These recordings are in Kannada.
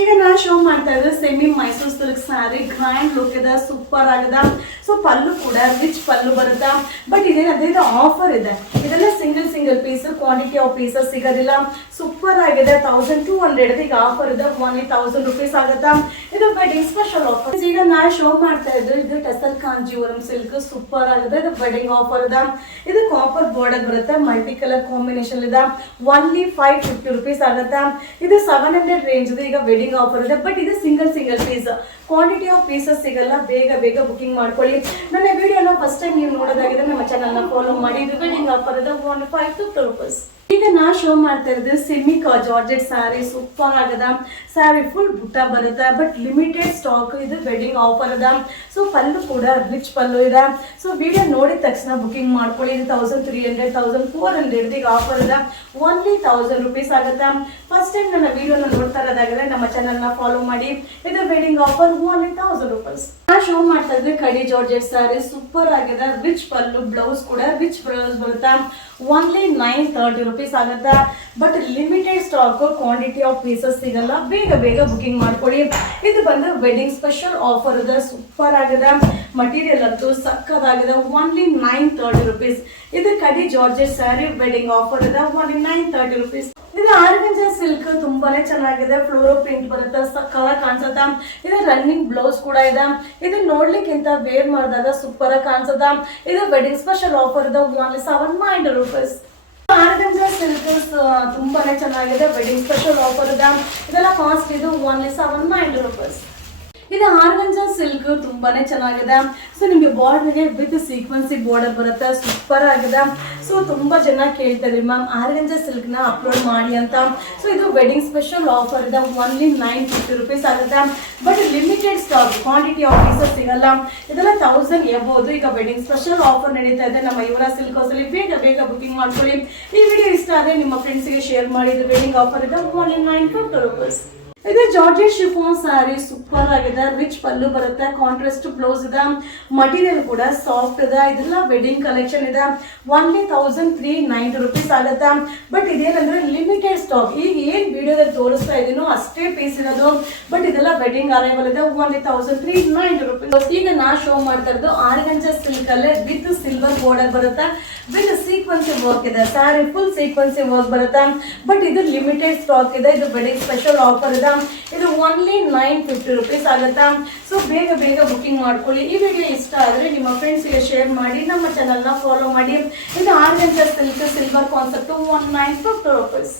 ಈಗ ನಾ ಶೋ ಮಾಡ್ತಾ ಇದ್ರೆ semi Mysuru silk saree grand look ಇದೆ, ಸೂಪರ್ ಆಗಿದೆ. ಸೊ ಪಲ್ಲು ಕೂಡ ರಿಚ್ ಪಲ್ಲು ಬರುತ್ತೆ. ಬಟ್ ಇದೇನಂದ್ರೆ ಆಫರ್ ಇದೆ, ಇದೆಲ್ಲ single piece, quantity of pieces ಸಿಗೋದಿಲ್ಲ. ಸೂಪರ್ ಆಗಿದೆ. 1200 ಈಗ ಆಫರ್ ಇದೆ, ಓನ್ಲಿ 1000 rupees ಆಗುತ್ತಾ. ಇದು ವೆಡ್ಡಿಂಗ್ ಸ್ಪೆಷಲ್ ಆಫರ್. ಈಗ ನಾ ಶೋ ಮಾಡ್ತಾ ಇದ್ರೆ ಇದು ಟೆಸಲ್ ಕಾಂಜೀವರಂ ಸಿಲ್ಕ್ ಸೂಪರ್ ಆಗಿದೆ. ಇದು ವೆಡ್ಡಿಂಗ್ ಆಫರ್ ಇದೆ. ಇದು ಕಾಪರ್ ಬಾರ್ಡರ್ ಬರುತ್ತೆ, ಮಲ್ಟಿ ಕಲರ್ ಕಾಂಬಿನೇಷನ್ ಇದೆ. ಓನ್ಲಿ 550 rupees ಆಗುತ್ತೆ. ಇದು 700 ರೇಂಜ್ ಇದೆ. ಈಗ ವೆಡ್ಡಿಂಗ್ ಆಫರ್ ಇದೆ. ಬಟ್ ಇದು single piece, quantity of pieces ಸಿಗಲ್ಲ. ಬೇಗ ಬುಕಿಂಗ್ ಮಾಡ್ಕೊಳ್ಳಿ. ನನ್ನ ವಿಡಿಯೋನ ಫಸ್ಟ್ ಟೈಮ್ ನೀವು ನೋಡೋದಾಗಿದೆ ನಮ್ಮ ಚಾನಲ್ನ ಫಾಲೋ ಮಾಡಿ. ಇದು ವೆಡ್ಡಿಂಗ್ ಆಫರ್ ಇದೆ, ಓನ್ಲಿ 550 rupees. ಈಗ ನಾ ಶೋ ಮಾಡ್ತಾ ಇರೋದು ಸೆಮಿ ಜಾರ್ಜೆಟ್ ಸ್ಯಾರಿ ಸೂಪರ್ ಆಗದ. ಸ್ಯಾರಿ ಫುಲ್ ಬುಟ್ಟ ಬರುತ್ತೆ, ಬಟ್ ಲಿಮಿಟೆಡ್ ಸ್ಟಾಕ್. ಇದು ವೆಡ್ಡಿಂಗ್ ಆಫರ್ ಅದ. ಸೊ ಪಲ್ಲು ಕೂಡ ರಿಚ್ ಪಲ್ಲು ಇದೆ. ಸೊ ವಿಡಿಯೋ ನೋಡಿದ ತಕ್ಷಣ ಬುಕಿಂಗ್ ಮಾಡ್ಕೊಳ್ಳಿ. ಇದು 1300 1400 ಈಗ ಆಫರ್ ಇದೆ, ಓನ್ಲಿ 1000 rupees ಆಗುತ್ತೆ. ಫಸ್ಟ್ ಟೈಮ್ ನನ್ನ ವಿಡಿಯೋನ ನೋಡ್ತಾ ಇರೋದಾಗಿದೆ ನಮ್ಮ ಚಾನಲ್ನ ಫಾಲೋ ಮಾಡಿ. ಇದು ವೆಡ್ಡಿಂಗ್ ಆಫರ್, ಓನ್ಲಿ 1000 rupees. ನಾ ಶೋ ಮಾಡ್ತಾ ಇದ್ರೆ ಕಡಿ ಜಾರ್ಜೆಟ್ ಸ್ಯಾರಿ ಸೂಪರ್ ಆಗಿದೆ. ರಿಚ್ ಪಲ್ಲು, ಬ್ಲೌಸ್ ಕೂಡ ರಿಚ್ ಬ್ಲೌಸ್ ಬರುತ್ತೆ. ಓನ್ಲಿ 930 rupees ಆಗುತ್ತೆ. But limited stock, quantity of pieces ಸಿಗಲ್ಲ. ಬೇಗ ಬುಕಿಂಗ್ ಮಾಡ್ಕೊಳ್ಳಿ. ಇದು ಬಂದು ವೆಡ್ಡಿಂಗ್ ಸ್ಪೆಷಲ್ ಆಫರ್ ಇದೆ, ಸೂಪರ್ ಆಗಿದೆ. ಮಟೀರಿಯಲ್ ಅಂತೂ ಸಕ್ಕದಾಗಿದೆ, ಓನ್ಲಿ 930 rupees. ಇದು ಕಡಿ ಜಾರ್ಜೆಟ್ ಸ್ಯಾರಿ ವೆಡ್ಡಿಂಗ್ ಆಫರ್ ಇದೆ, ಓನ್ಲಿ 930 rupees. ಇದು ಆರ್ಗಂಜಾ ಸಿಲ್ಕ್ ತುಂಬಾನೇ ಚೆನ್ನಾಗಿದೆ. ಫ್ಲೋರೋ ಪ್ರಿಂಟ್ ಬರುತ್ತೆ, ಸಕ್ಕದಾಗಿ ಕಾಣಿಸುತ್ತೆ. ಇದು ರನ್ನಿಂಗ್ ಬ್ಲೌಸ್ ಕೂಡ ಇದೆ. ಇದು ನೋಡ್ಲಿಕ್ಕಿಂತ ವೇರ್ ಮಾಡಿದಾಗ ಸೂಪರ್ ಆಗಿ ಕಾಣಿಸುತ್ತೆ. ಇದು ವೆಡ್ಡಿಂಗ್ ಸ್ಪೆಷಲ್ ಆಫರ್ ಇದೆ, ಓನ್ಲಿ 700 rupees. ಆರ್ಗಂಜಾ ಸಿಲ್ಕ್ ತುಂಬಾನೇ ಚೆನ್ನಾಗಿದೆ. ವೆಡ್ಡಿಂಗ್ ಸ್ಪೆಷಲ್ ಆಫರ್ ಇದೆ. ಇದೆಲ್ಲ ಕಾಸ್ಟ್ ಇದು ಓನ್ಲಿ 700 rupees. ಇದು ಆರ್ಗಂಜಾ ಸಿಲ್ಕ್ ತುಂಬಾನೇ ಚೆನ್ನಾಗಿದೆ. ಸೊ ನಿಮಗೆ ಬಾರ್ಡರ್ಗೆ ವಿತ್ ಸೀಕ್ವೆನ್ಸಿ ಬಾರ್ಡರ್ ಬರುತ್ತೆ, ಸೂಪರ್ ಆಗಿದೆ. ಸೊ ತುಂಬಾ ಜನ ಕೇಳ್ತಾ ಇದ್ರಿ ಮ್ಯಾಮ್ ಆರ್ಗಂಜಾ ಸಿಲ್ಕ್ ನ ಅಪ್ಲೋಡ್ ಮಾಡಿ ಅಂತ. ಸೊ ಇದು ವೆಡ್ಡಿಂಗ್ ಸ್ಪೆಷಲ್ ಆಫರ್ ಇದೆ, ಓನ್ಲಿ 950 rupees ಆಗುತ್ತೆ. But limited stock, quantity of pieces ಸಿಗಲ್ಲ. ಇದೆಲ್ಲ 1000 ಎಬಹುದು. ಈಗ ವೆಡ್ಡಿಂಗ್ ಸ್ಪೆಷಲ್ ಆಫರ್ ನಡೀತಾ ಇದೆ ನಮ್ಮ ಯುವರಾಜ್ ಸಿಲ್ಕ್ ಹೌಸ್ ಅಲ್ಲಿ. ಬೇಗ ಬುಕಿಂಗ್ ಮಾಡ್ಕೊಳ್ಳಿ. ಈ ವಿಡಿಯೋ ಇಷ್ಟ ಆದರೆ ನಿಮ್ಮ ಫ್ರೆಂಡ್ಸ್ಗೆ ಶೇರ್ ಮಾಡಿ. ಇದು ವೆಡ್ಡಿಂಗ್ ಆಫರ್ ಇದೆ, ಓನ್ಲಿ 950 rupees. ಇದು ಜಾರ್ಜೆಟ್ ಶಿಫಾನ್ ಸ್ಯಾರಿ ಸೂಪರ್ ಆಗಿದೆ. ರಿಚ್ ಪಲ್ಲು ಬರುತ್ತೆ, ಕಾಂಟ್ರಾಸ್ಟ್ ಬ್ಲೌಸ್ ಇದೆ. ಮಟೀರಿಯಲ್ ಕೂಡ ಸಾಫ್ಟ್ ಇದೆ. ಇದೆಲ್ಲ ವೆಡ್ಡಿಂಗ್ ಕಲೆಕ್ಷನ್ ಇದೆ, ಓನ್ಲಿ 1390 rupees ಆಗುತ್ತೆ. ಬಟ್ ಇದೇನಂದ್ರೆ ಲಿಮಿಟೆಡ್ ಸ್ಟಾಕ್. ಈಗ ಏನ್ ವಿಡಿಯೋದಲ್ಲಿ ತೋರಿಸ್ತಾ ಇದೀನೋ ಅಷ್ಟೇ ಪೀಸ್ ಇರೋದು. ಬಟ್ ಇದೆಲ್ಲ ವೆಡ್ಡಿಂಗ್ ಅರೈವಲ್ ಇದೆ, ಓನ್ಲಿ 1390 rupees. ಈಗ ನಾ ಶೋ ಮಾಡ್ತಾ ಇರೋದು ಆರ್ಗಂಜಾ ಸಿಲ್ಕ್ ಅಲ್ಲೇ ವಿತ್ ಸಿಲ್ವರ್ ಬಾರ್ಡರ್ ಬರುತ್ತೆ, ವಿತ್ ಸೀಕ್ವೆನ್ಸಿ ವರ್ಕ್ ಇದೆ. ಸ್ಯಾರಿ ಫುಲ್ ಸೀಕ್ವೆನ್ಸಿ ವರ್ಕ್ ಬರುತ್ತೆ. ಬಟ್ ಇದು ಲಿಮಿಟೆಡ್ ಸ್ಟಾಕ್ ಇದೆ. ಇದು ವೆಡ್ಡಿಂಗ್ ಸ್ಪೆಷಲ್ ಆಫರ್ ಇದೆ. ಇದು ಓನ್ಲಿ 950 rupees ಆಗುತ್ತೆ. ಸೊ ಬೇಗ ಬುಕಿಂಗ್ ಮಾಡ್ಕೊಳ್ಳಿ. ಈ ವಿಡಿಯೋ ಇಷ್ಟ ಆದರೆ ನಿಮ್ಮ ಫ್ರೆಂಡ್ಸ್ಗೆ ಶೇರ್ ಮಾಡಿ, ನಮ್ಮ ಚಾನಲ್ನ ಫಾಲೋ ಮಾಡಿ. ಇದು ಆರ್ಗಂಜಾ ಸಿಲ್ಕ್ ಸಿಲ್ವರ್ ಕಾನ್ಸೆಪ್ಟ್, 950 rupees.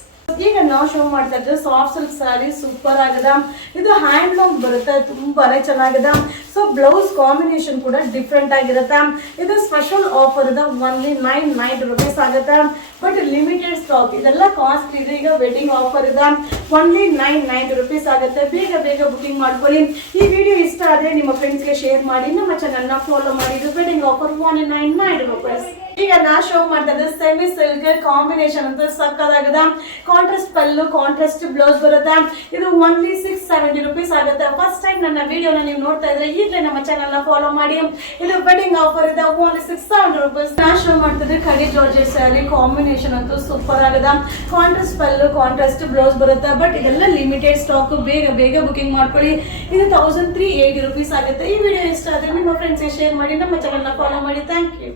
ಈಗ ನಾವು ಶೋ ಮಾಡ್ತಾ ಇದ್ರೆ ಸಾಫ್ಟ್ ಸಿಲ್ಕ್ ಸ್ಯಾರಿ ಸೂಪರ್ ಆಗಿದೆ. ಇದು ಹ್ಯಾಂಡ್ ಲೂಮ್ ಬರುತ್ತೆ, ತುಂಬಾನೇ ಚೆನ್ನಾಗಿದೆ. ಸೊ ಬ್ಲೌಸ್ ಕಾಂಬಿನೇಷನ್ ಕೂಡ ಡಿಫ್ರೆಂಟ್ ಆಗಿರುತ್ತೆ. ಇದು ಸ್ಪೆಷಲ್ ಆಫರ್ ಇದೆ, ಓನ್ಲಿ 990 rupees ಆಗುತ್ತೆ. But limited stock. ಇದೆಲ್ಲ ಕಾಸ್ಟ್ ಇದೆ. ಈಗ ವೆಡ್ಡಿಂಗ್ ಆಫರ್ ಇದೆ, ಓನ್ಲಿ 990 rupees ಆಗುತ್ತೆ. ಬೇಗ ಬುಕಿಂಗ್ ಮಾಡ್ಕೊಳ್ಳಿ. ಈ ವಿಡಿಯೋ ಇಷ್ಟ ಆದರೆ ನಿಮ್ಮ ಫ್ರೆಂಡ್ಸ್ಗೆ ಶೇರ್ ಮಾಡಿ, ನಮ್ಮ ಚಾನಲ್ನ ಫಾಲೋ ಮಾಡಿ. ಇದು ವೆಡ್ಡಿಂಗ್ ಆಫರ್, ಓನ್ಲಿ 990 rupees. ಈಗ ನಾ ಶೋ ಮಾಡ್ತಾ ಇದ್ದೆ ಸೆಮಿ ಸಿಲ್ಕ್ ಕಾಂಬಿನೇಷನ್ ಅಂತ ಸಕ್ಕದಾಗಿದೆ. ಕಾಂಟ್ರಾಸ್ಟ್ ಪಲ್ಲು, ಕಾಂಟ್ರಾಸ್ಟ್ ಬ್ಲೌಸ್ ಬರುತ್ತೆ. ಇದು ಓನ್ಲಿ 670 rupees ಆಗುತ್ತೆ. ಫಸ್ಟ್ ಟೈಮ್ ನನ್ನ ವಿಡಿಯೋನ ನೀವು ನೋಡ್ತಾ ಇದ್ರೆ ಈಗಲೇ ನಮ್ಮ ಚಾನಲ್ನ ಫಾಲೋ ಮಾಡಿ. ಇದು ವೆಡ್ಡಿಂಗ್ ಆಫರ್ ಇದೆ, ಓನ್ಲಿ 670 rupees. ನಾ ಶೋ ಮಾಡ್ತಿದ್ದೆ ಕಡಿ ಜಾರ್ಜೆಟ್ ಸ್ಯಾರಿ ಕಾಂಬಿನೇಷನ್ ಅಂತೂ ಸೂಪರ್ ಆಗಿದೆ. ಕಾಂಟ್ರಾಸ್ಟ್ ಪಲ್ಲು, ಕಾಂಟ್ರಾಸ್ಟ್ ಬ್ಲೌಸ್ ಬರುತ್ತೆ. ಬಟ್ ಇದೆಲ್ಲ ಲಿಮಿಟೆಡ್ ಸ್ಟಾಕ್. ಬೇಗ ಬುಕಿಂಗ್ ಮಾಡ್ಕೊಳ್ಳಿ. ಇದು 1380 rupees ಆಗುತ್ತೆ. ಈ ವಿಡಿಯೋ ಇಷ್ಟ ಆದರೆ ನಿಮ್ಮ ಫ್ರೆಂಡ್ಸ್ಗೆ ಶೇರ್ ಮಾಡಿ, ನಮ್ಮ ಚಾನಲ್ನ ಫಾಲೋ ಮಾಡಿ. Thank you.